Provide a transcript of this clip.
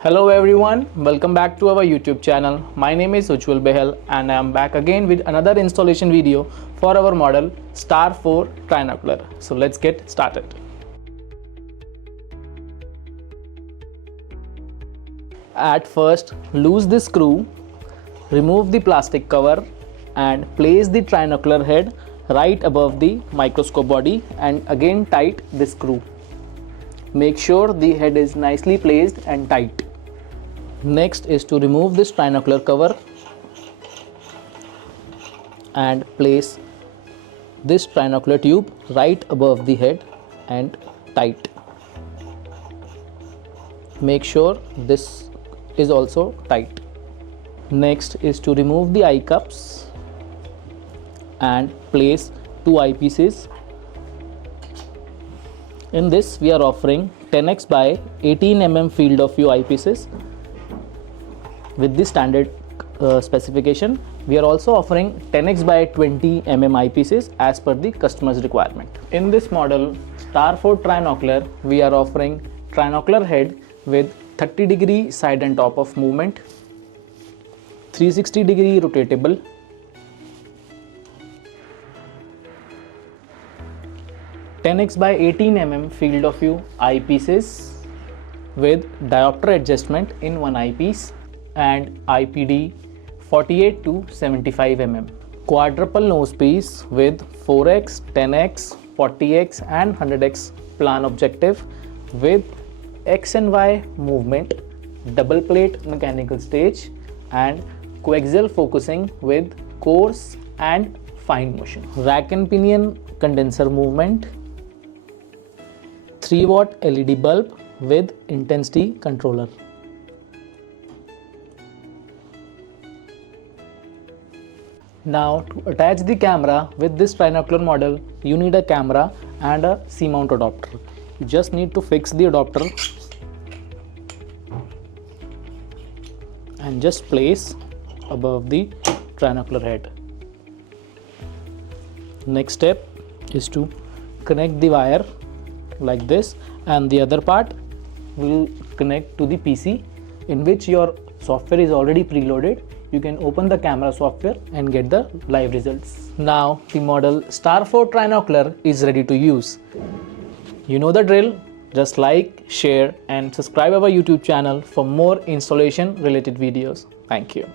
Hello everyone, welcome back to our YouTube channel. My name is Ujjwal Behal and I am back again with another installation video for our model STAR-4 Trinocular. So let's get started. At first, loose the screw, remove the plastic cover and place the trinocular head right above the microscope body and again tight the screw. Make sure the head is nicely placed and tight. Next is to remove this trinocular cover and place this trinocular tube right above the head and tight. Make sure this is also tight. Next is to remove the eye cups and place two eyepieces. In this we are offering 10x by 18 mm field of view eyepieces. With this standard specification, we are also offering 10x by 20 mm eyepieces as per the customer's requirement. In this model STAR-4 Trinocular, we are offering trinocular head with 30-degree Siedentopf of movement, 360-degree rotatable, (10x by 18 mm field of view eyepieces with diopter adjustment in one eyepiece and IPD 48 to 75 mm. Quadruple nosepiece with 4x, 10x, 40x and 100x plan objective with X and Y movement, double plate mechanical stage and coaxial focusing with coarse and fine motion. Rack and pinion condenser movement, 3-watt LED bulb with intensity controller. Now to attach the camera with this trinocular model, you need a camera and a C-mount adapter. You just need to fix the adapter and just place above the trinocular head. Next step is to connect the wire like this and the other part will connect to the PC in which your software is already preloaded. You can open the camera software and get the live results. Now the model STAR-4 Trinocular is ready to use. You know the drill. Just like, share and subscribe our YouTube channel for more installation related videos. Thank you.